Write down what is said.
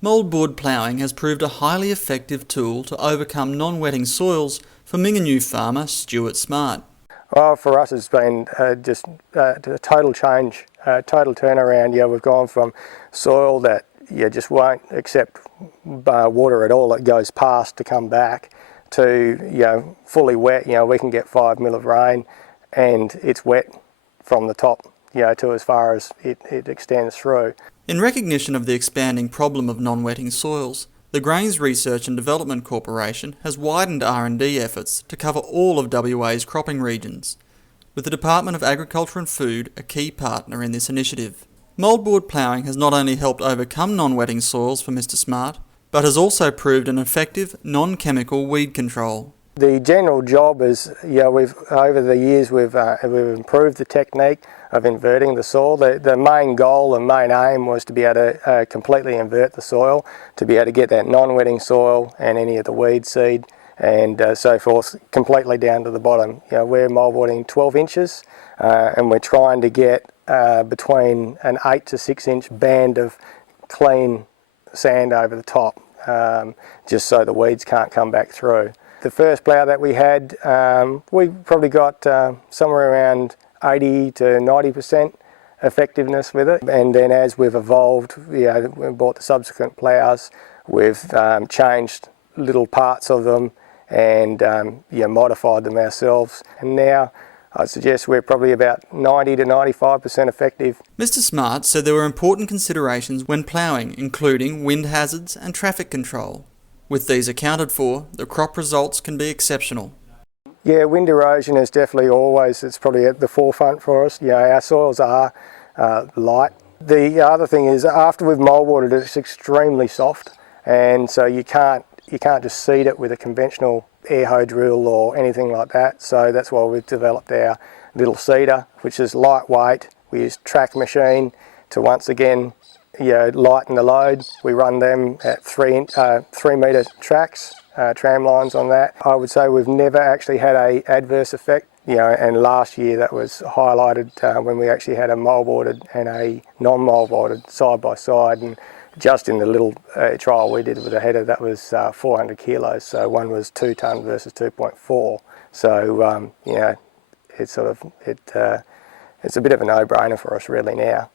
Mouldboard ploughing has proved a highly effective tool to overcome non-wetting soils for Mingenew farmer Stuart Smart. Well, for us it's been just a total change, total turnaround. Yeah, we've gone from soil that just won't accept water at all that goes past to come back to fully wet. We can get 5 mil of rain and it's wet from the top to as far as it extends through. In recognition of the expanding problem of non-wetting soils, the Grains Research and Development Corporation has widened R&D efforts to cover all of WA's cropping regions, with the Department of Agriculture and Food a key partner in this initiative. Mouldboard ploughing has not only helped overcome non-wetting soils for Mr Smart, but has also proved an effective non-chemical weed control. The general job is, over the years we've improved the technique of inverting the soil. The main goal and main aim was to be able to completely invert the soil, to be able to get that non-wetting soil and any of the weed seed and so forth completely down to the bottom. We're mouldboarding 12 inches and we're trying to get between an 8 to 6 inch band of clean sand over the top, just so the weeds can't come back through. The first plough that we had, we probably got somewhere around 80 to 90% effectiveness with it, and then as we've evolved, we bought the subsequent ploughs, we've changed little parts of them and modified them ourselves, and now I suggest we're probably about 90 to 95% effective. Mr Smart said there were important considerations when ploughing, including wind hazards and traffic control. With these accounted for, the crop results can be exceptional. Yeah, wind erosion is definitely it's probably at the forefront for us. Our soils are light. The other thing is, after we've mouldboarded it, it's extremely soft, and so you can't just seed it with a conventional air hoe drill or anything like that. So that's why we've developed our little seeder, which is lightweight. We use track machine to once again lighten the load. We run them at 3 metre tracks, tram lines on that. I would say we've never actually had an adverse effect, and last year that was highlighted when we actually had a mouldboarded and a non-mouldboarded side by side, and just in the little trial we did with a header that was 400 kilos, so one was 2 tonne versus 2.4. So it's a bit of a no-brainer for us really now.